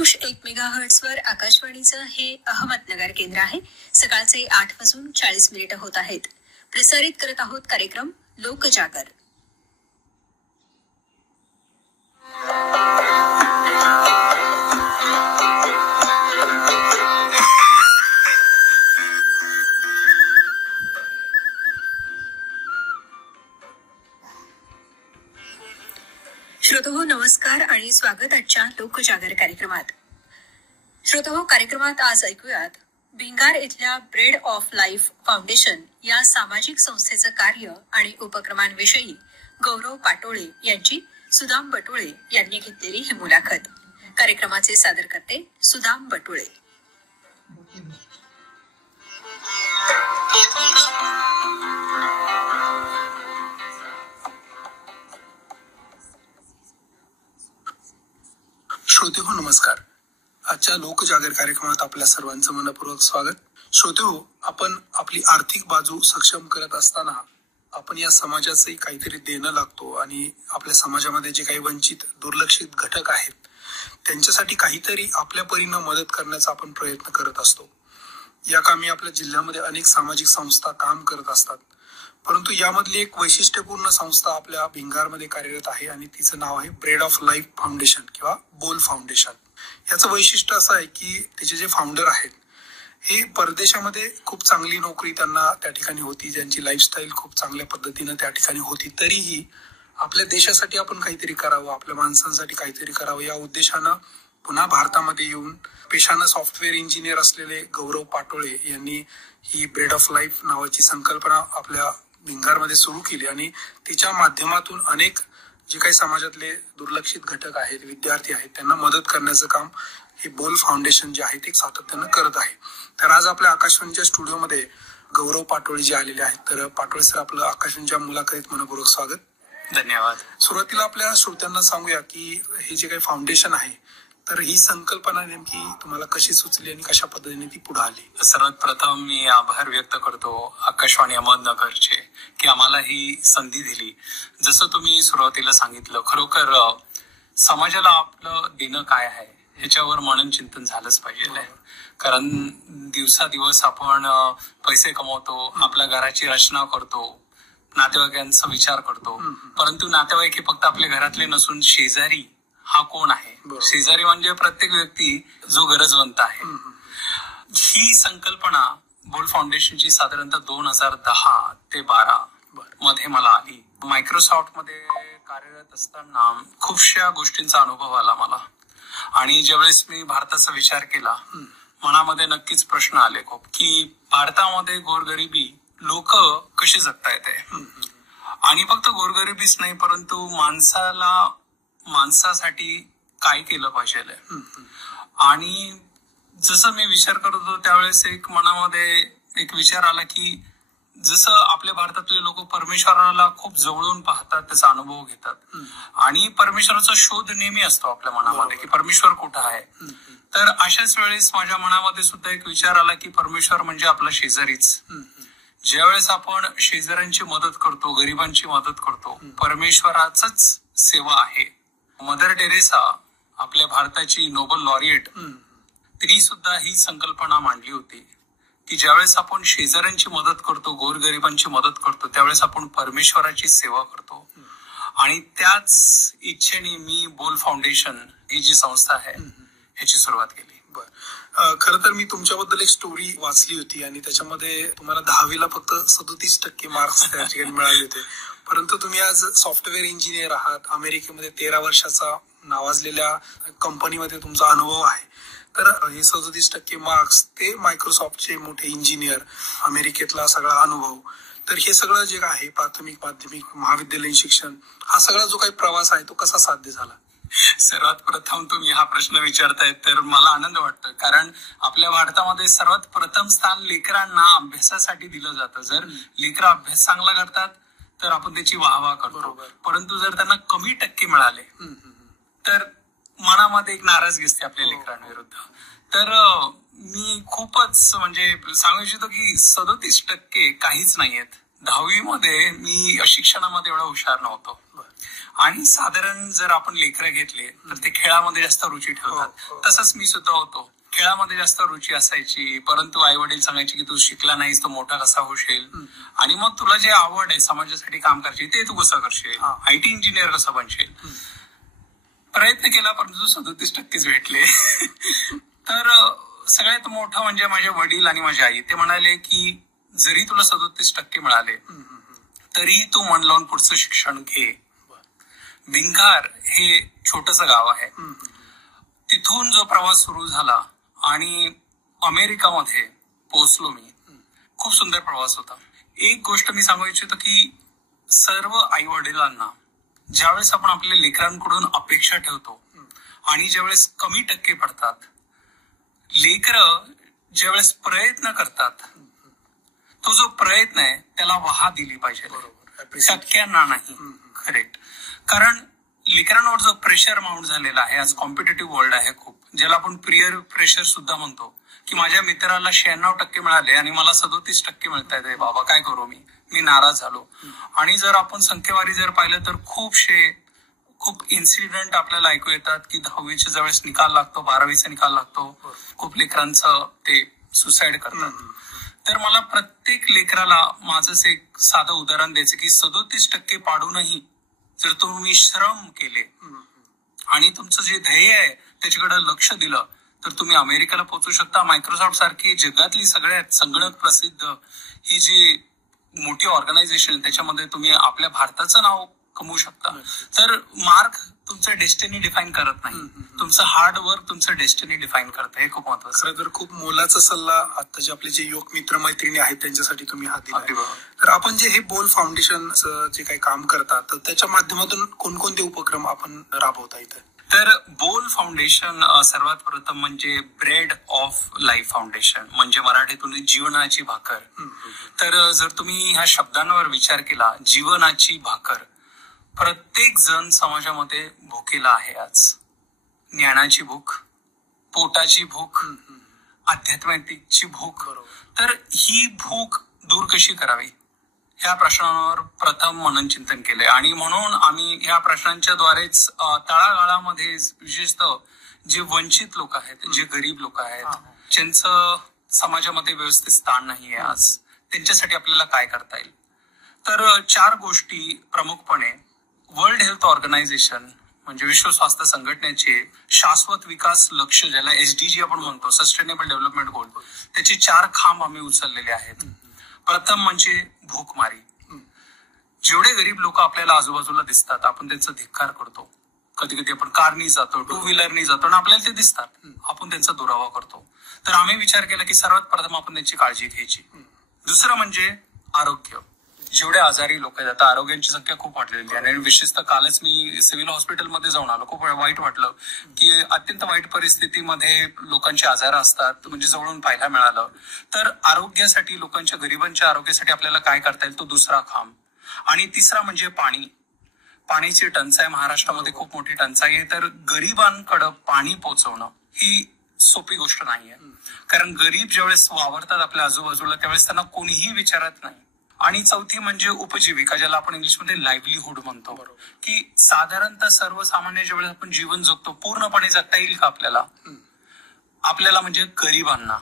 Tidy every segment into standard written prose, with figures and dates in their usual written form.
101 वर आकाशवाणीचं हे अहमदनगर केंद्र आहे. सकाळचे 8:40 होत आहेत. प्रसारित करत आहोत कार्यक्रम लोकजागर. श्रोतहो नमस्कार आणि स्वागत आजच्या लोकजागर कार्यक्रमात. श्रोतहो कार्यक्रमात आज ऐकूयात भिंगार इथल्या ब्रेड ऑफ लाईफ फाउंडेशन या सामाजिक संस्थेचं कार्य आणि उपक्रमांविषयी गौरव पाटोळे यांची सुदाम बटोळे यांनी घेतलेली ही मुलाखत. कार्यक्रमाचे सादरकर्ते सुदाम बटोळे. श्रोतेहो नमस्कार. आजच्या लोकजागर कार्यक्रमात आपल्या सर्वांचं मनपूर्वक स्वागत. श्रोतेहो, आपण आपली आर्थिक बाजू सक्षम करत असताना आपण या समाजाचंही काहीतरी देणं लागतो आणि आपल्या समाजामध्ये जे काही वंचित दुर्लक्षित घटक आहेत त्यांच्यासाठी काहीतरी आपल्या परीनं मदत करण्याचा आपण प्रयत्न करत असतो. या कामी आपल्या जिल्ह्यामध्ये अनेक सामाजिक संस्था काम करत असतात, परंतु यामधली एक वैशिष्ट्यपूर्ण संस्था आपल्या भिंगारमध्ये कार्यरत आहे आणि तिचं नाव आहे ब्रेड ऑफ लाईफ फाउंडेशन किंवा बोल फाउंडेशन. याचं वैशिष्ट्य असं आहे की त्याचे जे फाउंडर आहेत हे परदेशामध्ये खूप चांगली नोकरी त्यांना त्या ठिकाणी होती, ज्यांची लाईफस्टाईल खूप चांगल्या पद्धतीनं त्या ठिकाणी होती, तरीही आपल्या देशासाठी आपण काहीतरी करावं, आपल्या माणसांसाठी काहीतरी करावं या उद्देशानं पुन्हा भारतामध्ये येऊन पेशानं सॉफ्टवेअर इंजिनियर असलेले गौरव पाटोळे यांनी ही ब्रेड ऑफ लाईफ नावाची संकल्पना आपल्या भिंगारमध्ये सुरू केली आणि तिच्या माध्यमातून अनेक जे काही समाजातले दुर्लक्षित घटक आहेत, विद्यार्थी आहेत, त्यांना मदत करण्याचं काम हे बोल फाउंडेशन जे आहे ते सातत्यानं करत आहे. तर आज आपल्या आकाशवाणीच्या स्टुडिओमध्ये गौरव पाटोळे जे आलेले आहेत. तर पाटोळे सर, आपलं आकाशवाणीच्या मुलाखतीत मनपूर्वक स्वागत. धन्यवाद. सुरुवातीला आपल्या श्रोत्यांना सांगूया की हे जे काही फाउंडेशन आहे तर ही संकल्पना नेमकी तुम्हाला कशी सुचली आणि कशा पद्धतीने ती पुढे आली? सर्वात प्रथम मी आभार व्यक्त करतो आकाशवाणी अहमदनगरचे की आम्हाला ही संधी दिली. जसं तुम्ही सुरुवातीला सांगितलं, खरोखर समाजाला आपलं देणं काय आहे ह्याच्यावर मनन चिंतन झालंच पाहिजे. कारण दिवसादिवस आपण पैसे कमवतो, आपल्या घराची रचना करतो, नातेवाईकांचा विचार करतो, परंतु नातेवाईक हे फक्त आपल्या घरातले नसून शेजारी हा कोण आहे? शेजारी म्हणजे प्रत्येक व्यक्ती जो गरजवंत आहे. ही संकल्पना बोल फाउंडेशनची साधारणतः 2010 ते 12 मध्ये मला आली. मायक्रोसॉफ्ट मध्ये कार्यरत असताना खूपशा गोष्टींचा अनुभव आला मला आणि ज्यावेळेस मी भारताचा विचार केला मनामध्ये नक्कीच प्रश्न आले खूप की भारतामध्ये गोरगरिबी लोक कशी जगता येते आणि फक्त गोरगरिबीच नाही परंतु माणसासाठी काय केलं पाहिजे. आणि जसं मी विचार करत होतो त्यावेळेस एक मनामध्ये एक विचार आला की जसं आपल्या भारतातले लोक परमेश्वराला खूप जवळून पाहतात, त्याचा अनुभव घेतात आणि परमेश्वराचा शोध नेहमी असतो आपल्या मनामध्ये की परमेश्वर कुठं आहे. तर अशाच वेळेस माझ्या मनामध्ये सुद्धा एक विचार आला की परमेश्वर म्हणजे आपला शेजारीच. ज्यावेळेस आपण शेजाऱ्यांची मदत करतो, गरिबांची मदत करतो, परमेश्वराचंच सेवा आहे. मदर टेरेसा आपल्या भारताची नोबेल लॉरिएट, तिने सुद्धा ही संकल्पना मांडली होती की ज्यावेळेस आपण शेजाऱ्यांची मदत करतो, गोरगरिबांची मदत करतो, त्यावेळेस आपण परमेश्वराची सेवा करतो. आणि त्याच इच्छेने मी बोल फाउंडेशन ही जी संस्था आहे ह्याची सुरुवात केली. खरं तर मी तुमच्याबद्दल एक स्टोरी वाचली होती आणि त्याच्यामध्ये तुम्हाला 10वीला फक्त 37% मार्क्स त्या ठिकाणी मिळाले होते, परंतु तुम्ही आज सॉफ्टवेअर इंजिनियर आहात. अमेरिकेमध्ये 13 वर्षाचा नावाजलेल्या कंपनीमध्ये तुमचा अनुभव आहे. तर हे 37% मार्क्स, ते मायक्रोसॉफ्टचे मोठे इंजिनियर, अमेरिकेतला सगळा अनुभव, तर हे सगळं जे आहे प्राथमिक, माध्यमिक, महाविद्यालयीन शिक्षण, हा सगळा जो काही प्रवास आहे तो कसा साध्य झाला? सर्वात प्रथम तुम्ही हा प्रश्न विचारताय तर मला आनंद वाटतो, कारण आपल्या भारतामध्ये सर्वात प्रथम स्थान लेकरांना अभ्यासासाठी दिलं जातं. जर लेकरं अभ्यास चांगला करतात तर आपण त्याची वाहवा करतो, परंतु जर त्यांना कमी टक्के मिळाले तर मनामध्ये एक नाराजगी असते आपल्या लेकरांविरुद्ध. तर मी खूपच म्हणजे सांगू इच्छितो की 37% काहीच नाहीयेत. 10वी मध्ये मी शिक्षणामध्ये एवढा हुशार नव्हतो आणि साधारण जर आपण लेकरं घेतले तर ते खेळामध्ये जास्त रुची ठेवतात. तसंच मी सुद्धा होतो. खेळामध्ये जास्त रुची असायची, परंतु आई वडील सांगायचे की तू शिकला नाहीस तर मोठा कसा होशील, आणि मग तुला जे आवड आहे समाजासाठी काम करायची ते तू कसं करशील, IT इंजिनियर कसं बनशील. प्रयत्न केला परंतु 37% भेटले. तर सगळ्यात मोठं म्हणजे माझे वडील आणि माझी आई ते म्हणाले की जरी तुला 37% मिळाले तरी तू मन लावून पुढचं शिक्षण घे. भिंगार हे छोटस गाव आहे. तिथून जो प्रवास सुरू झाला आणि अमेरिकामध्ये पोहोचलो मी. खूप सुंदर प्रवास होता. एक गोष्ट मी सांगू इच्छितो की सर्व आई वडिलांना ज्यावेळेस आपण आपल्या लेकरांकडून अपेक्षा ठेवतो आणि ज्यावेळेस कमी टक्के पडतात, लेकरं ज्यावेळेस प्रयत्न करतात, तो जो प्रयत्न आहे त्याला वाहा दिली पाहिजे, टक्क्यांना नाही. करेक्ट. कारण लेकरांवर जो प्रेशर माउंट झालेला आहे, आज कॉम्पिटेटिव्ह वर्ल्ड आहे खूप, ज्याला आपण पियर प्रेशर सुद्धा म्हणतो, की माझ्या मित्राला 96% मिळाले आणि मला 37% मिळत आहेत, बाबा काय करू मी नाराज झालो. आणि जर आपण संख्येवारी जर पाहिलं तर खूप इन्सिडेंट आपल्याला ऐकू येतात की 10वीचा ज्यावेळेस निकाल लागतो, 12वीचा निकाल लागतो, खूप लेकरांचं ते सुसाईड करतात. तर मला प्रत्येक लेकराला माझंच एक साधं उदाहरण द्यायचं की 37% पाडूनही जर तुम्ही श्रम केले आणि तुमचं जे ध्येय आहे त्याच्याकडे लक्ष दिलं तर तुम्ही अमेरिकेला पोहोचू शकता. मायक्रोसॉफ्ट सारखी जगातली सगळ्यात संगणक प्रसिद्ध ही जी मोठी ऑर्गनायझेशन त्याच्यामध्ये तुम्ही आपल्या भारताचं नाव कमवू शकता. तर मार्क तुमचं डेस्टिनी डिफाईन करत नाही, तुमचं हार्ड वर्क तुमचं डेस्टिनी डिफाईन करतं. हे खूप महत्वाचं. खरं तर खूप मोलाचा सल्ला आता जे आपले जे युवक मित्र मैत्रिणी आहेत त्यांच्यासाठी तुम्ही हा दिला. तर आपण जे हे बोल फाउंडेशन जे काही काम करतात तर त्याच्या माध्यमातून कोणकोणते उपक्रम आपण राबवता इथे? तर बोल फाउंडेशन सर्वात प्रथम म्हणजे ब्रेड ऑफ लाईफ फाउंडेशन, म्हणजे मराठीतून जीवनाची भाकर. तर जर तुम्ही ह्या शब्दांवर विचार केला, जीवनाची भाकर, प्रत्येक जण समाजामध्ये भुकेला आहे आज. ज्ञानाची भूक, पोटाची भूक, आध्यात्मिकतेची भूक. तर ही भूक दूर कशी करावी ह्या प्रश्नांवर प्रथम मनन चिंतन केलंय. आणि म्हणून आम्ही ह्या प्रश्नांच्या द्वारेच तळागाळामध्ये विशेषतः जे वंचित लोक आहेत, जे गरीब लोक आहेत, ज्यांचं समाजामध्ये व्यवस्थित स्थान नाहीये आज, त्यांच्यासाठी आपल्याला काय करता येईल. तर 4 गोष्टी प्रमुखपणे वर्ल्ड हेल्थ ऑर्गनायझेशन म्हणजे विश्व स्वास्थ्य संघटनेचे शाश्वत विकास लक्ष्य, ज्याला SDG आपण म्हणतो, सस्टेनेबल डेव्हलपमेंट गोल, त्याचे 4 खांब आम्ही उचललेले आहेत. प्रथम म्हणजे भूकमारी. जेवढे गरीब लोक आपल्याला आजूबाजूला दिसतात आपण त्यांचा धिक्कार करतो. कधी कधी आपण कारनी जातो, 2 व्हीलरनी जातो आणि आपल्याला ते दिसतात, आपण त्यांचा दुरावा करतो. तर आम्ही विचार केला की सर्वात प्रथम आपण त्यांची काळजी घ्यायची. दुसरं म्हणजे आरोग्य. जेवढे आजारी लोक आहेत, आता आरोग्यांची संख्या खूप वाढलेली आहे. आणि विशेषतः कालच मी सिव्हिल हॉस्पिटलमध्ये जाऊन आलो. खूप वाईट वाटलं की अत्यंत वाईट परिस्थितीमध्ये लोकांचे आजार असतात, म्हणजे जवळून पाहायला मिळालं. तर आरोग्यासाठी, लोकांच्या, गरिबांच्या आरोग्यासाठी आपल्याला काय करता येईल तो दुसरा खांब. आणि तिसरा म्हणजे पाणीची टंचाई. महाराष्ट्रामध्ये खूप मोठी टंचाई आहे. तर गरिबांकडे पाणी पोहोचवणं ही सोपी गोष्ट नाहीये. कारण गरीब ज्यावेळेस वावरतात आपल्या आजूबाजूला त्यावेळेस त्यांना कोणीही विचारत नाही. आणि चौथी म्हणजे उपजीविका, ज्याला आपण इंग्लिशमध्ये लाईव्हलीहूड म्हणतो. की साधारणतः सर्वसामान्य ज्यावेळेस आपण जीवन जगतो पूर्णपणे जगता येईल का आपल्याला म्हणजे गरिबांना,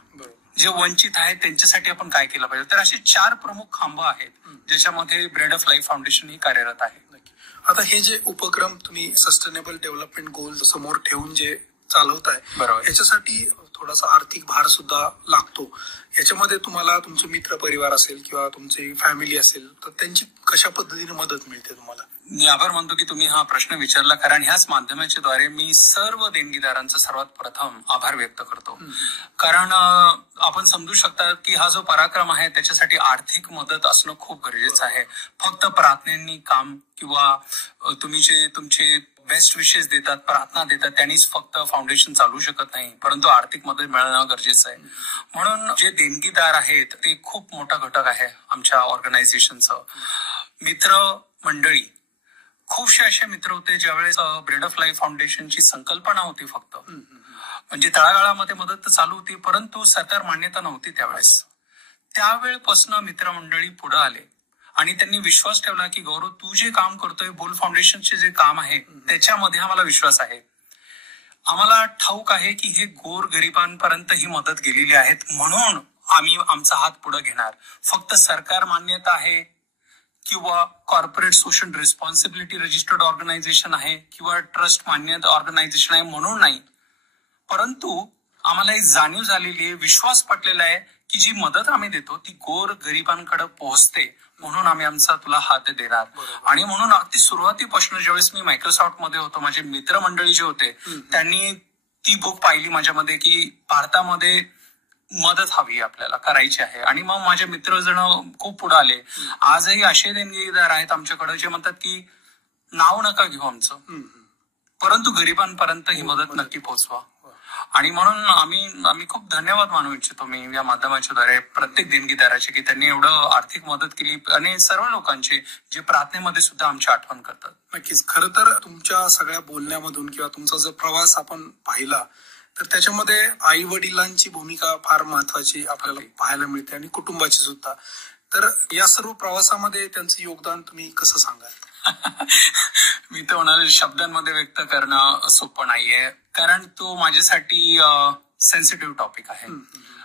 जे वंचित आहेत त्यांच्यासाठी आपण काय केलं पाहिजे. तर असे 4 प्रमुख खांब आहेत ज्याच्यामध्ये ब्रेड ऑफ लाईफ फाउंडेशन ही कार्यरत आहे. आता हे जे उपक्रम तुम्ही सस्टेनेबल डेव्हलपमेंट गोल समोर ठेवून जे चालवताय, याच्यासाठी थोडासा आर्थिक भार सुद्धा लागतो. याच्यामध्ये तुम्हाला तुमचे मित्र परिवार असेल किंवा तुमची फॅमिली असेल तर त्यांची कशा पद्धतीने मदत मिळते तुम्हाला? मी आभार मानतो की तुम्ही हा प्रश्न विचारला, कारण ह्याच माध्यमाच्या द्वारे मी सर्व देणगीदारांचा सर्वात प्रथम आभार व्यक्त करतो. कारण आपण समजू शकता की हा जो पराक्रम आहे त्याच्यासाठी आर्थिक मदत असणं खूप गरजेचं आहे. फक्त प्रार्थनेनी काम किंवा तुम्ही जे तुमचे बेस्ट विशेस देतात, प्रार्थना देतात, त्यांनीच फक्त फाउंडेशन चालू शकत नाही, परंतु आर्थिक मदत मिळणं गरजेचं आहे. म्हणून जे देणगीदार आहेत ते खूप मोठा घटक आहे आमच्या ऑर्गनायझेशनचं. मित्र मंडळी, खूपशे असे मित्र होते ज्यावेळेस ब्रेड ऑफ लाईफ फाउंडेशनची संकल्पना होती, फक्त म्हणजे तळागाळामध्ये मदत तर चालू होती परंतु सरकार मान्यता नव्हती त्यावेळेस. त्यावेळेपासून मित्रमंडळी पुढे आले आणि त्यांनी विश्वास ठेवला की गौरव, तू जे काम करतोय, बोल फाउंडेशनचे जे काम आहे त्याच्यामध्ये आम्हाला विश्वास आहे. आम्हाला ठाऊक आहे की हे गोरगरिबांपर्यंत ही मदत गेलेली आहे, म्हणून आम्ही आमचा हात पुढे घेणार. फक्त सरकार मान्यता आहे किंवा corporate social responsibility registered organisation आहे किंवा ट्रस्ट मान्यता ऑर्गनायझेशन आहे म्हणून नाही, परंतु आम्हाला ही जाणीव झालेली आहे, विश्वास पटलेला आहे की जी मदत आम्ही देतो ती गोर गरिबांकडे पोहोचते, म्हणून आम्ही आमचा तुला हात देणार. आणि म्हणून अगदी सुरुवातीपासून ज्यावेळेस मी मायक्रोसॉफ्ट मध्ये होतो, माझे मित्रमंडळी जे होते त्यांनी ती बुक पाहिली माझ्यामध्ये की भारतामध्ये मदत हवी आपल्याला करायची आहे, आणि मग माझे मित्रजण खूप पुढे आले. आजही असे देणगीदार आहेत आमच्याकडे जे म्हणतात की नाव नका घेऊ आमचं, परंतु गरिबांपर्यंत ही मदत नक्की पोहोचवा. आणि म्हणून आम्ही खूप धन्यवाद मानू इच्छितो मी या माध्यमाच्या द्वारे प्रत्येक देणगीदाराचे की त्यांनी एवढं आर्थिक मदत केली, आणि सर्व लोकांचे जे प्रार्थनेमध्ये सुद्धा आमची आठवण करतात. नक्कीच. खरं तर तुमच्या सगळ्या बोलण्यामधून किंवा तुमचा जो प्रवास आपण पाहिला तर त्याच्यामध्ये आई वडिलांची भूमिका फार महत्वाची आपल्याला पाहायला मिळते आणि कुटुंबाची सुद्धा. तर या सर्व प्रवासामध्ये त्यांचं योगदान तुम्ही कसं सांगाल? मी तर म्हणाले शब्दांमध्ये व्यक्त करणं सोपं नाहीये, कारण तो माझ्यासाठी सेन्सिटिव्ह टॉपिक आहे.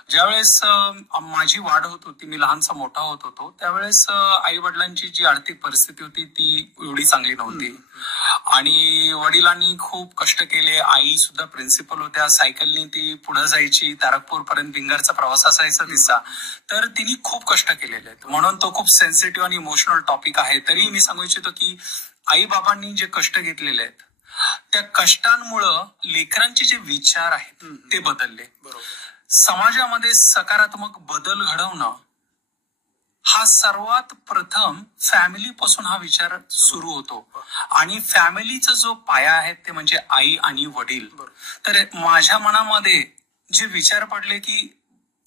ज्यावेळेस माझी वाढ होत होती, मी लहानसा मोठा होत होतो, त्यावेळेस आई वडिलांची जी आर्थिक परिस्थिती होती ती एवढी चांगली नव्हती, आणि वडिलांनी खूप कष्ट केले. आई सुद्धा प्रिन्सिपल होत्या, सायकलनी ती पुढे जायची, तारकपूर पर्यंत भिंगारचा प्रवास असायचा तिचा. तर तिने खूप कष्ट केलेले आहेत, म्हणून तो खूप सेन्सिटिव्ह आणि इमोशनल टॉपिक आहे. तरी मी सांगू इच्छितो की आई बाबांनी जे कष्ट घेतलेले आहेत त्या कष्टांमुळं लेकरांचे जे विचार आहेत ते बदलले. समाजामध्ये सकारात्मक बदल घडवणं हा सर्वात प्रथम फॅमिलीपासून हा विचार सुरू होतो, आणि फॅमिलीचा जो पाया आहे ते म्हणजे आई आणि वडील. तर माझ्या मनामध्ये जे विचार पडले की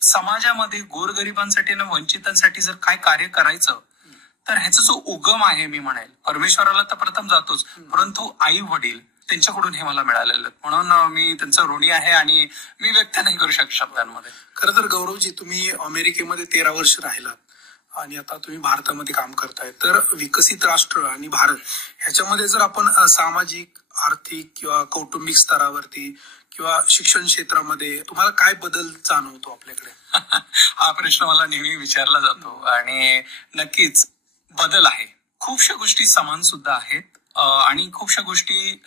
समाजामध्ये गोरगरिबांसाठी आणि वंचितांसाठी जर काय कार्य करायचं तर ह्याचा जो उगम आहे, मी म्हणेल परमेश्वराला तर प्रथम जातोच, परंतु आई वडील त्यांच्याकडून हे मला मिळालेलं, म्हणून मी त्यांचं ऋणी आहे आणि मी व्यक्त नाही करू शकत शब्दांमध्ये. खरं तर गौरवजी, तुम्ही अमेरिकेमध्ये 13 वर्ष राहिलात आणि आता तुम्ही भारतामध्ये काम करताय. तर विकसित राष्ट्र आणि भारत ह्याच्यामध्ये जर आपण सामाजिक, आर्थिक किंवा कौटुंबिक स्तरावरती किंवा शिक्षण क्षेत्रामध्ये तुम्हाला काय बदल जाणवतो आपल्याकडे? हा प्रश्न मला नेहमी विचारला जातो, आणि नक्कीच बदल आहे. खूपशा गोष्टी समान सुद्धा आहेत, आणि खूपशा गोष्टी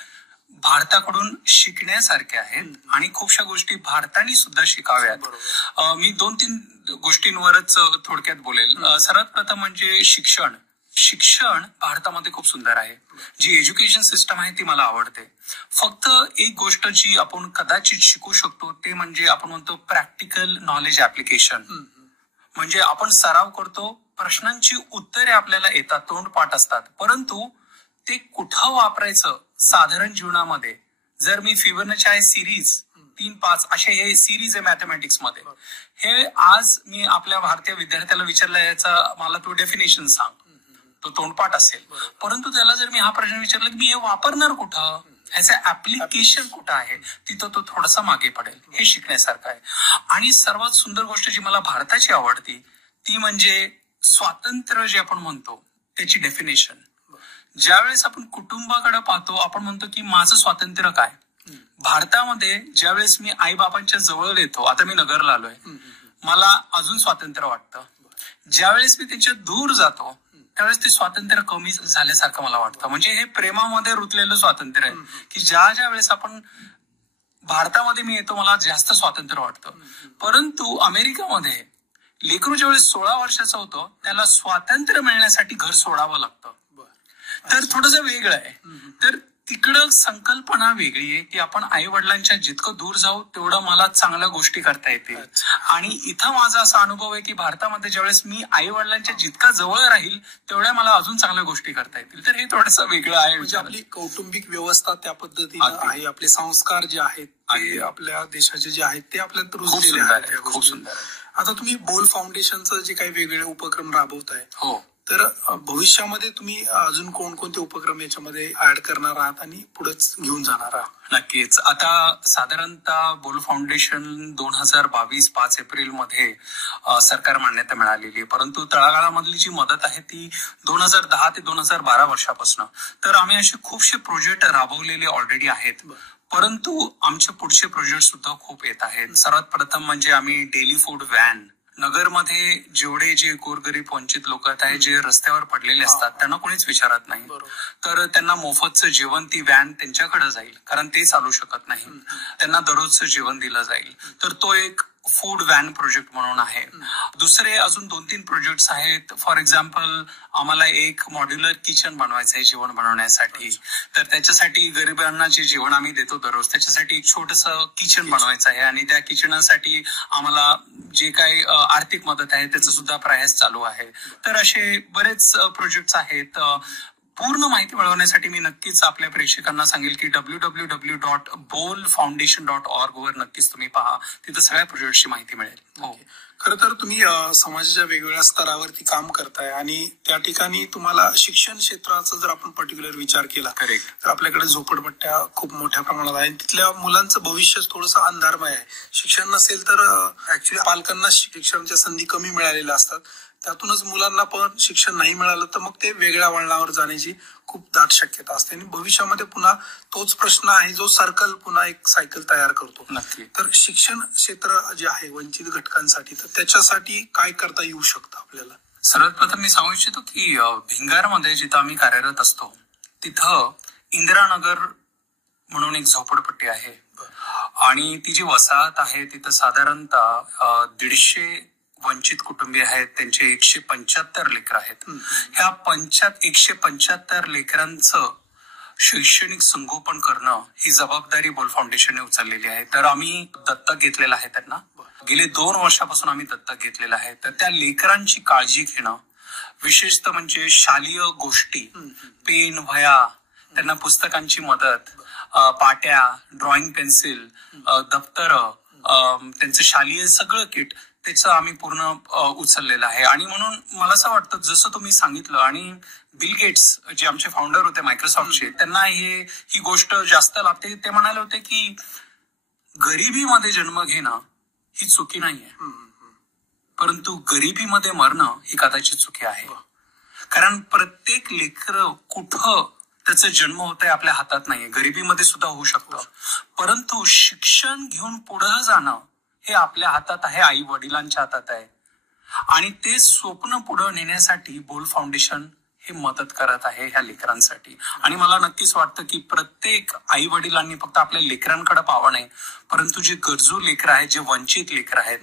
भारताकडून शिकण्यासारख्या आहेत, आणि खूपशा गोष्टी भारताने सुद्धा शिकाव्यात. मी 2-3 गोष्टींवरच थोडक्यात बोलेल. सर्वात प्रथम म्हणजे शिक्षण भारतामध्ये खूप सुंदर आहे. जी एज्युकेशन सिस्टम आहे ती मला आवडते. फक्त एक गोष्ट जी आपण कदाचित शिकू शकतो ते म्हणजे आपण म्हणतो प्रॅक्टिकल नॉलेज ऍप्लिकेशन. म्हणजे आपण सराव करतो, प्रश्नांची उत्तरे आपल्याला येतात, तोंडपाठ असतात, परंतु ते कुठं वापरायचं साधारण जीवनामध्ये. जर मी फिबोनाची सिरीज 3-5 असे हे सिरीज आहे मॅथमॅटिक्स मध्ये, हे आज मी आपल्या भारतीय विद्यार्थ्याला विचारलं याचा मला तो डेफिनेशन सांग, तो तोंडपाठ असेल, परंतु त्याला जर मी हा प्रश्न विचारला की मी हे वापरणार कुठं, ह्याचं ऍप्लिकेशन कुठं आहे, तिथं तो थोडासा मागे पडेल. हे शिकण्यासारखं आहे. आणि सर्वात सुंदर गोष्ट जी मला भारताची आवडती ती म्हणजे स्वातंत्र्य जे आपण म्हणतो त्याची डेफिनेशन. ज्यावेळेस आपण कुटुंबाकडे पाहतो, आपण म्हणतो की माझं स्वातंत्र्य काय. भारतामध्ये ज्यावेळेस मी आई बाबांच्या जवळ येतो, आता मी नगरला आलोय, मला अजून स्वातंत्र्य वाटतं. ज्यावेळेस मी त्यांच्या दूर जातो त्यावेळेस ते स्वातंत्र्य कमी झाल्यासारखं मला वाटतं. म्हणजे हे प्रेमामध्ये रुतलेलं स्वातंत्र्य आहे की ज्या वेळेस आपण भारतामध्ये मी येतो मला जास्त स्वातंत्र्य वाटतं. परंतु अमेरिकेमध्ये लेकरू ज्यावेळेस 16 वर्षाचा होतो त्याला स्वातंत्र्य मिळण्यासाठी घर सोडावं लागतं. तर थोडंसं वेगळं आहे. तर तिकडं संकल्पना वेगळी आहे की आपण आई वडिलांच्या जितकं दूर जाऊ तेवढं मला चांगल्या गोष्टी करता येतील. आणि इथं माझा असा अनुभव आहे की भारतामध्ये ज्यावेळेस मी आई वडिलांच्या जितका जवळ राहील तेवढ्या मला अजून चांगल्या गोष्टी करता येतील. तर हे थोडंसं वेगळं आहे. म्हणजे आपली कौटुंबिक व्यवस्था त्या पद्धतीने आहे, आपले संस्कार जे आहेत ते आपल्या देशाचे जे आहेत ते आपल्याला रुजलेले आहेत. खूप सुंदर. आता तुम्ही बोल फाउंडेशनचं जे काही वेगवेगळे उपक्रम राबवताय, हो, तर भविष्यामध्ये तुम्ही अजून कोणकोणते उपक्रम याच्यामध्ये ऍड करणार आहात आणि पुढेच घेऊन जाणार आहात? नक्कीच. आता साधारणतः बोल फाउंडेशन 2022 5 एप्रिल मध्ये सरकार मान्यता मिळालेली, परंतु तळागाळामधली जी मदत आहे ती 2010 ते 2012 वर्षापासून. तर आम्ही असे खूपशे प्रोजेक्ट राबवलेले ऑलरेडी आहेत, परंतु आमचे पुढचे प्रोजेक्ट सुद्धा खूप येत आहेत. सर्वात प्रथम म्हणजे आम्ही डेली फूड व्हॅन, नगरमध्ये जेवढे जे गोरगरीब वंचित लोक आहेत जे रस्त्यावर पडलेले असतात त्यांना कोणीच विचारत नाही, तर त्यांना मोफतचं जेवण ती व्हॅन त्यांच्याकडे जाईल, कारण ते चालू शकत नाही. त्यांना दररोजचं जेवण दिलं जाईल. तर तो एक फूड व्हॅन प्रोजेक्ट म्हणून आहे. दुसरे अजून 2-3 प्रोजेक्ट्स आहेत. फॉर एक्झाम्पल, आम्हाला एक मॉड्युलर किचन बनवायचं आहे जेवण बनवण्यासाठी. तर त्याच्यासाठी गरिबांना जे जेवण आम्ही देतो दररोज त्याच्यासाठी एक छोटंसं किचन बनवायचं आहे आणि त्या किचनसाठी आम्हाला जे काही आर्थिक मदत आहे त्याचा सुद्धा प्रयास चालू आहे. तर असे बरेच प्रोजेक्ट्स आहेत. पूर्ण माहिती मिळवण्यासाठी मी नक्कीच आपल्या प्रेक्षकांना सांगेल की www.bolfoundation.org वर नक्कीच तुम्ही पहा, तिथं सगळ्या प्रोजेक्टची माहिती मिळेल. हो, खरं तर तुम्ही समाजाच्या वेगवेगळ्या स्तरावरती काम करताय आणि त्या ठिकाणी तुम्हाला शिक्षण क्षेत्राचा जर आपण पर्टिक्युलर विचार केला तर आपल्याकडे झोपडपट्ट्या खूप मोठ्या प्रमाणात आहे. तिथल्या मुलांचं भविष्य थोडंसं अंधारमय आहे. शिक्षण नसेल तर ऍक्च्युली पालकांना शिक्षणाच्या संधी कमी मिळालेल्या असतात. त्यातूनच मुलांना पण शिक्षण नाही मिळालं तर मग ते वेगळ्या वळणावर जाण्याची खूप दाट शक्यता असते आणि भविष्यामध्ये पुन्हा तोच प्रश्न आहे जो सर्कल पुन्हा एक सायकल तयार करतो. नक्की. तर शिक्षण क्षेत्र जे आहे वंचित घटकांसाठी, तर त्याच्यासाठी काय करता येऊ शकतं आपल्याला? सर्वात प्रथम मी सांगू इच्छितो की भिंगारमध्ये जिथं आम्ही कार्यरत असतो तिथं इंदिरानगर म्हणून एक झोपडपट्टी आहे आणि ती जी वसाहत आहे तिथं साधारणतः 150 वंचित कुटुंबीय आहेत. त्यांचे 175 लेकरं आहेत. ह्या 175 लेकरांचं शैक्षणिक संगोपन करणं ही जबाबदारी बोल फाउंडेशनने उचललेली आहे. तर आम्ही दत्तक घेतलेलं आहे त्यांना. गेले 2 वर्षापासून आम्ही दत्तक घेतलेलं आहे. तर त्या लेकरांची काळजी घेणं, विशेषतः म्हणजे शालेय गोष्टी, पेन, वह्या, त्यांना पुस्तकांची मदत, पाट्या, ड्रॉइंग पेन्सिल, दप्तरं, त्यांचं शालेय सगळं किट त्याचं आम्ही पूर्ण उचललेलं आहे. आणि म्हणून मला असं वाटतं जसं तुम्ही सांगितलं, आणि बिल गेट्स जे आमचे फाउंडर होते मायक्रोसॉफ्टचे, त्यांना ही गोष्ट जास्त लागते. ते म्हणाले होते की गरिबीमध्ये जन्म घेणं ही चुकी नाहीये, परंतु गरिबीमध्ये मरणं ही कदाचित चुकी आहे. कारण प्रत्येक लेकर कुठं त्याचा जन्म होत आहे आपल्या हातात नाहीये. गरिबीमध्ये सुद्धा होऊ शकतं, परंतु शिक्षण घेऊन पुढे जाणं हे आपल्या हातात आहे, आई वडिलांच्या हातात आहे. आणि ते स्वप्न पुढे नेण्यासाठी बोल फाउंडेशन हे मदत करत आहे ह्या लेकरांसाठी. आणि मला नक्कीच वाटतं की प्रत्येक आई वडिलांनी फक्त आपल्या लेकरांकडे पाहावं नाही, परंतु जे गरजू लेकर आहेत, जे वंचित लेकर आहेत,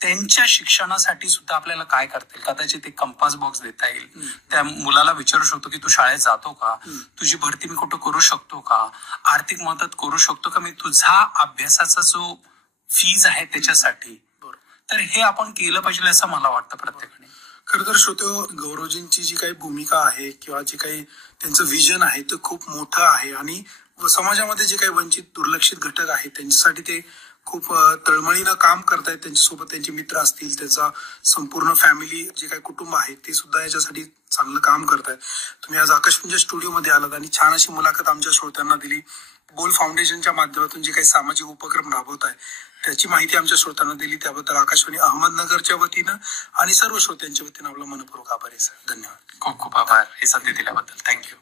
त्यांच्या शिक्षणासाठी सुद्धा आपल्याला काय करता येईल. कदाचित एक कंपास बॉक्स देता येईल. त्या मुलाला विचारू शकतो की तू शाळेत जातो का, तुझी भरती मी कुठं करू शकतो का, आर्थिक मदत करू शकतो का मी तुझा अभ्यासाचा जो फीज आहे त्याच्यासाठी. तर हे आपण केलं पाहिजे असं मला वाटतं प्रत्येकाने. खरं तर श्रोतेहो, गौरवजींची जी काही भूमिका आहे किंवा जे काही त्यांचं विजन आहे ते खूप मोठं आहे आणि समाजामध्ये जे काही वंचित दुर्लक्षित घटक आहेत त्यांच्यासाठी ते खूप तळमळीनं काम करतायत. त्यांच्यासोबत त्यांचे मित्र असतील, त्यांचा संपूर्ण फॅमिली जे काही कुटुंब आहे ते सुद्धा याच्यासाठी चांगलं काम करतायत. तुम्ही आज आकाशवाणीच्या स्टुडिओमध्ये आलात आणि छान अशी मुलाखत आमच्या श्रोत्यांना दिली. बोल फाउंडेशनच्या माध्यमातून जे काही सामाजिक उपक्रम राबवत आहे त्याची माहिती आमच्या श्रोत्यांना दिली, त्याबद्दल आकाशवाणी अहमदनगरच्या वतीनं आणि सर्व श्रोत्यांच्या वतीनं आपला मनपूर्वक आभार आहे सर. धन्यवाद. खूप खूप आभार हे संधी दिल्याबद्दल. थँक्यू.